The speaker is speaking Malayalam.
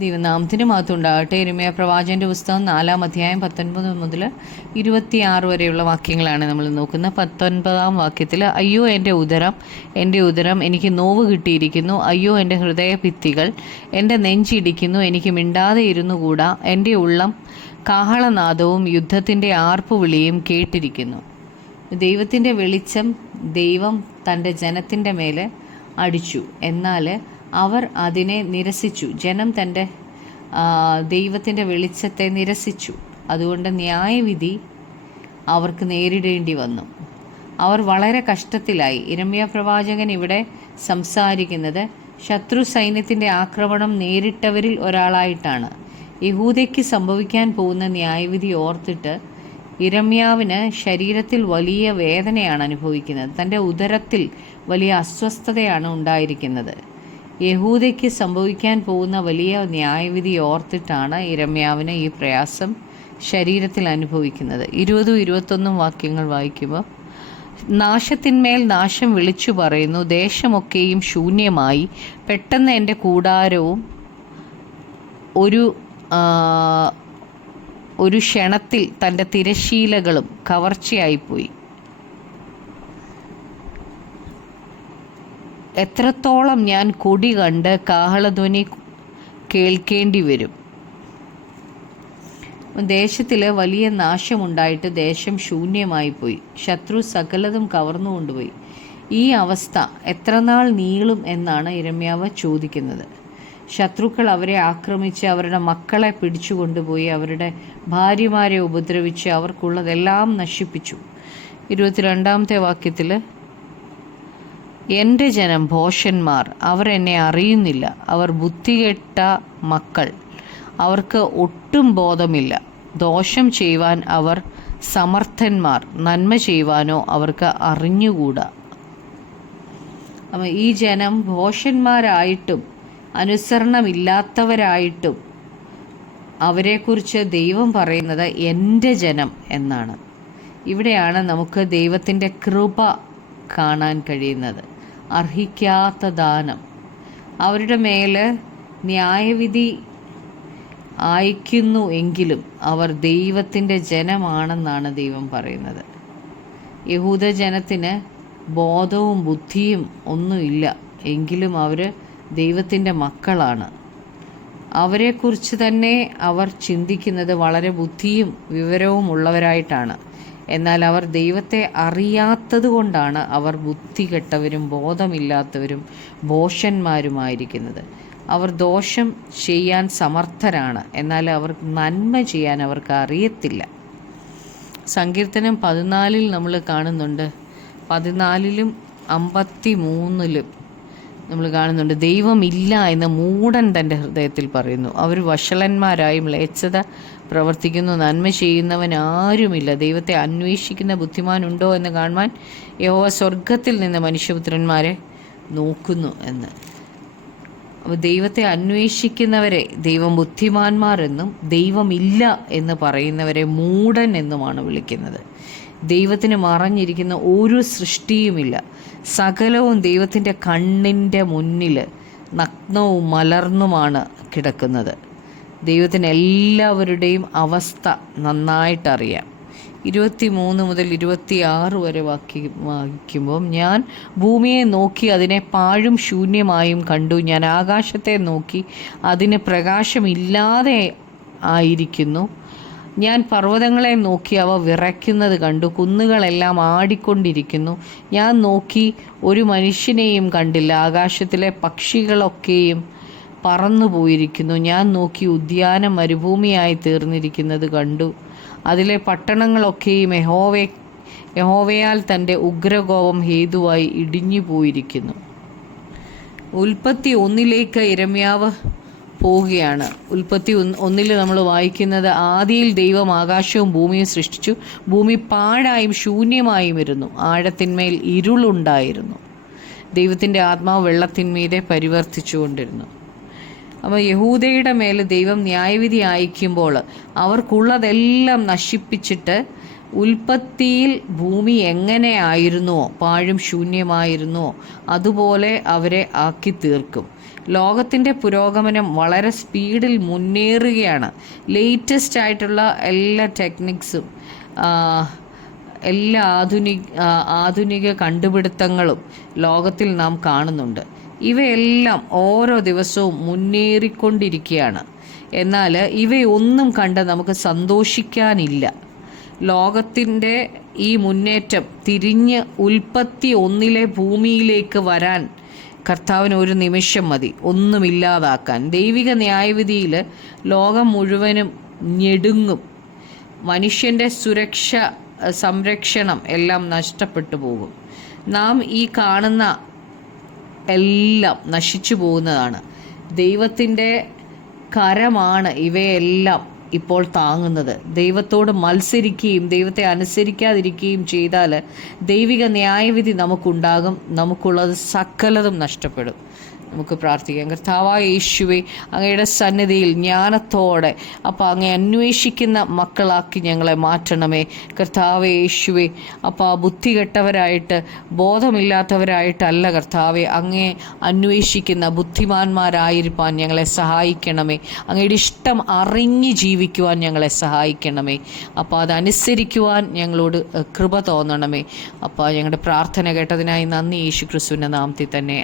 ദൈവനാമത്തിന് മഹത്വം ഉണ്ടാകട്ടെ. യിരെമ്യാ പ്രവാചകന്റെ പുസ്തകം 4-ാം അധ്യായം 19 മുതൽ 26 വരെയുള്ള വാക്യങ്ങളാണ് നമ്മൾ നോക്കുന്നത്. 19-ാം വാക്യത്തിൽ, അയ്യോ എൻ്റെ ഉദരം എനിക്ക് നോവ് കിട്ടിയിരിക്കുന്നു. അയ്യോ എൻ്റെ ഹൃദയഭിത്തികൾ, എൻ്റെ നെഞ്ചിടിക്കുന്നു. എനിക്ക് മിണ്ടാതെ ഇരുന്നുകൂടാ. എൻ്റെ ഉള്ളം കാഹളനാദവും യുദ്ധത്തിൻ്റെ ആർപ്പുവിളിയും കേട്ടിരിക്കുന്നു. ദൈവത്തിൻ്റെ വെളിച്ചം ദൈവം തൻ്റെ ജനത്തിൻ്റെ മേലെ അടിച്ചു, എന്നാൽ അവർ അതിനെ നിരസിച്ചു. ജനം തൻ്റെ ദൈവത്തിൻ്റെ വെളിച്ചത്തെ നിരസിച്ചു. അതുകൊണ്ട് ന്യായവിധി അവർക്ക് നേരിടേണ്ടി വന്നു. അവർ വളരെ കഷ്ടത്തിലായി. യിരെമ്യാ പ്രവാചകൻ ഇവിടെ സംസാരിക്കുന്നത് ശത്രു സൈന്യത്തിൻ്റെ ആക്രമണം നേരിട്ടവരിൽ ഒരാളായിട്ടാണ്. യഹൂദയ്ക്ക് സംഭവിക്കാൻ പോകുന്ന ന്യായവിധി ഓർത്തിട്ട് യിരെമ്യാവിന് ശരീരത്തിൽ വലിയ വേദനയാണ് അനുഭവിക്കുന്നത്. തൻ്റെ ഉദരത്തിൽ വലിയ അസ്വസ്ഥതയാണ് ഉണ്ടായിരിക്കുന്നത്. യഹൂദയ്ക്ക് സംഭവിക്കാൻ പോകുന്ന വലിയ ന്യായവിധി ഓർത്തിട്ടാണ് യിരെമ്യാവിന് ഈ പ്രയാസം ശരീരത്തിൽ അനുഭവിക്കുന്നത്. 20-21 വാക്യങ്ങൾ വായിക്കുമ്പോൾ, നാശത്തിന്മേൽ നാശം വിളിച്ചു പറയുന്നു. ദേശമൊക്കെയും ശൂന്യമായി. പെട്ടെന്ന് എൻ്റെ കൂടാരവും ഒരു ക്ഷണത്തിൽ തൻ്റെ തിരശീലകളും കവർച്ചയായിപ്പോയി. എത്രത്തോളം ഞാൻ കൊടി കണ്ട് കാഹളധ്വനി കേൾക്കേണ്ടി വരും. ദേശത്തിൽ വലിയ നാശമുണ്ടായിട്ട് ദേശം ശൂന്യമായിപ്പോയി. ശത്രു സകലതും കവർന്നുകൊണ്ടുപോയി. ഈ അവസ്ഥ എത്രനാൾ നീളും എന്നാണ് യിരെമ്യാവ് ചോദിക്കുന്നത്. ശത്രുക്കൾ അവരെ ആക്രമിച്ച് അവരുടെ മക്കളെ പിടിച്ചുകൊണ്ടുപോയി, അവരുടെ ഭാര്യമാരെ ഉപദ്രവിച്ച് അവർക്കുള്ളതെല്ലാം നശിപ്പിച്ചു. 22-ാമത്തെ വാക്യത്തിൽ, എൻ്റെ ജനം ഭോഷന്മാർ, അവർ എന്നെ അറിയുന്നില്ല. അവർ ബുദ്ധികെട്ട മക്കൾ, അവർക്ക് ഒട്ടും ബോധമില്ല. ദോഷം ചെയ്യുവാൻ അവർ സമർത്ഥന്മാർ, നന്മ ചെയ്യുവാനോ അവർക്ക് അറിഞ്ഞുകൂടാ. അപ്പം ഈ ജനം ഭോഷന്മാരായിട്ടും അനുസരണമില്ലാത്തവരായിട്ടും അവരെക്കുറിച്ച് ദൈവം പറയുന്നത് എൻ്റെ ജനം എന്നാണ്. ഇവിടെയാണ് നമുക്ക് ദൈവത്തിൻ്റെ കൃപ കാണാൻ കഴിയുന്നത്. അർഹിക്കാത്ത ദാനം, അവരുടെ മേൽ ന്യായവിധി അയക്കുന്നു എങ്കിലും അവർ ദൈവത്തിൻ്റെ ജനമാണെന്നാണ് ദൈവം പറയുന്നത്. യഹൂദ ജനത്തിന് ബോധവും ബുദ്ധിയും ഒന്നുമില്ല, എങ്കിലും അവർ ദൈവത്തിൻ്റെ മക്കളാണ്. അവരെക്കുറിച്ച് തന്നെ അവർ ചിന്തിക്കുന്നത് വളരെ ബുദ്ധിയും വിവരവും ഉള്ളവരായിട്ടാണ്. എന്നാൽ അവർ ദൈവത്തെ അറിയാത്തത് കൊണ്ടാണ് അവർ ബുദ്ധികെട്ടവരും ബോധമില്ലാത്തവരും ഭോഷന്മാരുമായിരിക്കുന്നത്. അവർ ദോഷം ചെയ്യാൻ സമർത്ഥരാണ്, എന്നാൽ അവർ നന്മ ചെയ്യാൻ അവർക്ക് അറിയത്തില്ല. സങ്കീർത്തനം 14 നമ്മൾ കാണുന്നുണ്ട്. 14-ലും 53-ലും നമ്മൾ കാണുന്നുണ്ട്, ദൈവമില്ല എന്ന് മൂഢൻ തൻ്റെ ഹൃദയത്തിൽ പറയുന്നു. അവർ വഷളന്മാരായി മ്ലേച്ഛത പ്രവർത്തിക്കുന്നു. നന്മ ചെയ്യുന്നവൻ ആരുമില്ല. ദൈവത്തെ അന്വേഷിക്കുന്ന ബുദ്ധിമാനുണ്ടോ എന്ന് കാണുവാൻ യഹോവ സ്വർഗത്തിൽ നിന്ന് മനുഷ്യപുത്രന്മാരെ നോക്കുന്നു എന്ന്. അപ്പോൾ ദൈവത്തെ അന്വേഷിക്കുന്നവരെ ദൈവം ബുദ്ധിമാന്മാർ എന്നും ദൈവമില്ല എന്ന് പറയുന്നവരെ മൂഢൻ എന്നുമാണ് വിളിക്കുന്നത്. ദൈവത്തിന് മറഞ്ഞിരിക്കുന്ന ഒരു സൃഷ്ടിയുമില്ല. സകലവും ദൈവത്തിൻ്റെ കണ്ണിൻ്റെ മുന്നിൽ നഗ്നവും മലർന്നുമാണ് കിടക്കുന്നത്. ദൈവത്തിന് എല്ലാവരുടെയും അവസ്ഥ നന്നായിട്ടറിയാം. 23 മുതൽ 26 വരെ വായിക്കുമ്പോൾ, ഞാൻ ഭൂമിയെ നോക്കി അതിനെ പാഴും ശൂന്യമായും കണ്ടു. ഞാൻ ആകാശത്തെ നോക്കി അതിന് പ്രകാശമില്ലാതെ ആയിരിക്കുന്നു. ഞാൻ പർവ്വതങ്ങളെ നോക്കി അവ വിറയ്ക്കുന്നത് കണ്ടു. കുന്നുകളെല്ലാം ആടിക്കൊണ്ടിരിക്കുന്നു. ഞാൻ നോക്കി ഒരു മനുഷ്യനെയും കണ്ടില്ല. ആകാശത്തിലെ പക്ഷികളൊക്കെയും പറന്നുപോയിരിക്കുന്നു. ഞാൻ നോക്കി ഉദ്യാനം മരുഭൂമിയായി തീർന്നിരിക്കുന്നത് കണ്ടു. അതിലെ പട്ടണങ്ങളൊക്കെയും യഹോവയാൽ തൻ്റെ ഉഗ്രകോപം ഹേതുവായി ഇടിഞ്ഞു പോയിരിക്കുന്നു. ഉൽപ്പത്തി 1-ലേക്ക് യിരെമ്യാവ് പോവുകയാണ്. ഉൽപ്പത്തി 1-ൽ നമ്മൾ വായിക്കുന്നത്, ആദിയിൽ ദൈവം ആകാശവും ഭൂമിയും സൃഷ്ടിച്ചു. ഭൂമി പാഴായും ശൂന്യമായും ഇരുന്നു. ആഴത്തിന്മേൽ ഇരുളുണ്ടായിരുന്നു. ദൈവത്തിൻ്റെ ആത്മാവ് വെള്ളത്തിന്മീതെ പരിവർത്തിച്ചുകൊണ്ടിരുന്നു. അപ്പോൾ യഹൂദയുടെ മേൽ ദൈവം ന്യായവിധി അയക്കുമ്പോൾ അവർക്കുള്ളതെല്ലാം നശിപ്പിച്ചിട്ട് ഉൽപ്പത്തിയിൽ ഭൂമി എങ്ങനെയായിരുന്നുവോ, പാഴും ശൂന്യമായിരുന്നുവോ അതുപോലെ അവരെ ആക്കി തീർക്കും. ലോകത്തിൻ്റെ പുരോഗമനം വളരെ സ്പീഡിൽ മുന്നേറുകയാണ്. ലേറ്റസ്റ്റ് ആയിട്ടുള്ള എല്ലാ ടെക്നിക്സും എല്ലാ ആധുനിക കണ്ടുപിടുത്തങ്ങളും ലോകത്തിൽ നാം കാണുന്നുണ്ട്. ഇവയെല്ലാം ഓരോ ദിവസവും മുന്നേറിക്കൊണ്ടിരിക്കുകയാണ്. എന്നാൽ ഇവയൊന്നും കണ്ട് നമുക്ക് സന്തോഷിക്കാനില്ല. ലോകത്തിൻ്റെ ഈ മുന്നേറ്റം തിരിഞ്ഞ് ഉൽപ്പത്തി 1 ഭൂമിയിലേക്ക് വരാൻ കർത്താവിന് ഒരു നിമിഷം മതി, ഒന്നുമില്ലാതാക്കാൻ. ദൈവിക ന്യായവിധിയിൽ ലോകം മുഴുവനും ഞെടുങ്ങും. മനുഷ്യൻ്റെ സംരക്ഷണം എല്ലാം നഷ്ടപ്പെട്ടു പോകും. നാം ഈ കാണുന്ന എല്ലാം നശിച്ചു പോകുന്നതാണ്. ദൈവത്തിൻ്റെ കരമാണ് ഇവയെല്ലാം ഇപ്പോൾ താങ്ങുന്നത്. ദൈവത്തോട് മത്സരിക്കുകയും ദൈവത്തെ അനുസരിക്കാതിരിക്കുകയും ചെയ്താൽ ദൈവിക ന്യായവിധി നമുക്കുണ്ടാകും. നമുക്കുള്ളത് സകലതും നഷ്ടപ്പെടും. നമുക്ക് പ്രാർത്ഥിക്കാം. കർത്താവായ യേശുവേ, അങ്ങയുടെ സന്നിധിയിൽ ജ്ഞാനത്തോടെ അപ്പോൾ അങ്ങേ അന്വേഷിക്കുന്ന മക്കളാക്കി ഞങ്ങളെ മാറ്റണമേ. കർത്താവേ യേശുവേ, അപ്പോൾ ബുദ്ധികെട്ടവരായിട്ട് ബോധമില്ലാത്തവരായിട്ടല്ല കർത്താവെ, അങ്ങേ അന്വേഷിക്കുന്ന ബുദ്ധിമാന്മാരായിരിക്കാൻ ഞങ്ങളെ സഹായിക്കണമേ. അങ്ങയുടെ ഇഷ്ടം അറിഞ്ഞ് ജീവിക്കുവാൻ ഞങ്ങളെ സഹായിക്കണമേ. അപ്പോൾ അതനുസരിക്കുവാൻ ഞങ്ങളോട് കൃപ തോന്നണമേ. അപ്പോൾ ഞങ്ങളുടെ പ്രാർത്ഥന കേട്ടതിനായി നന്ദി. യേശു ക്രിസ്തുവിൻ്റെ നാമത്തിൽ തന്നെ.